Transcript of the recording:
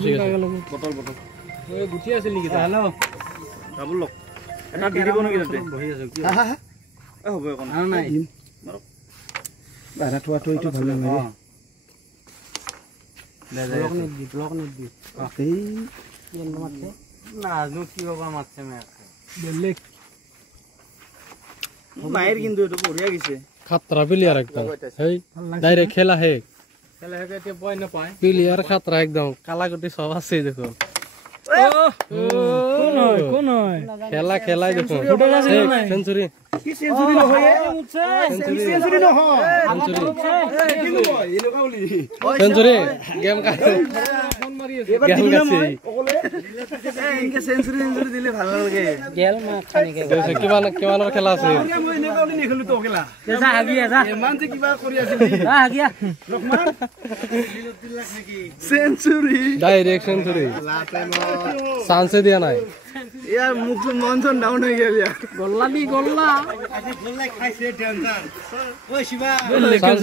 bottle bottle ওই গুটি আছিল নেকি হ্যালো ডাবল লক এটা দি দিব নেকি তাতে বহি আছে কি এ হ'ব এখন আৰু নাই বাৰা টোৱাটো এইটো ভাল নালাগে ব্লক নি দি এই কেন মাছে নাজনো কি বাবা মাছে মে বেলেগ মায়ের কিন্তু এটা বঢ়িয়া গিছে খাতরা প্লেয়ার একদম এই ডাইরেক্ট খেলা হে খেলা হেকে তে পয় না পায় প্লেয়ার খাতরা একদম কালাগুটি সব আছে দেখো কোন হয় খেলা খেলাই দেখো সেঞ্চুরি কি সেঞ্চুরি নহয় সেঞ্চুরি নহয় কিন্তু এনেকা বলি সেঞ্চুরি গেম কাটে ফোন মারি এবাৰ গেম দিলা কাটে মই অকলে এনেকে সেঞ্চুৰি দিলে ভাল নালাগে গেল মা খানিকে দেখো কিমানৰ খেলা আছে মই এনেকা বলি নেখেলো তো অকলা যা হাগিয়া যা ইমান যে কিবা কৰি আছিল যা হাগিয়া ৰহমান সেঞ্চুৰি ডাইৰেক্ট সেঞ্চুৰি চান্সে দিয়া নাই ইয়াৰ মুখ মনজন ডাউন হৈ গেল ইয়াৰ গল্লা নি গল্লা আজি ভাল লাগ খাইছে টেনশন ঐ শিবা চান্স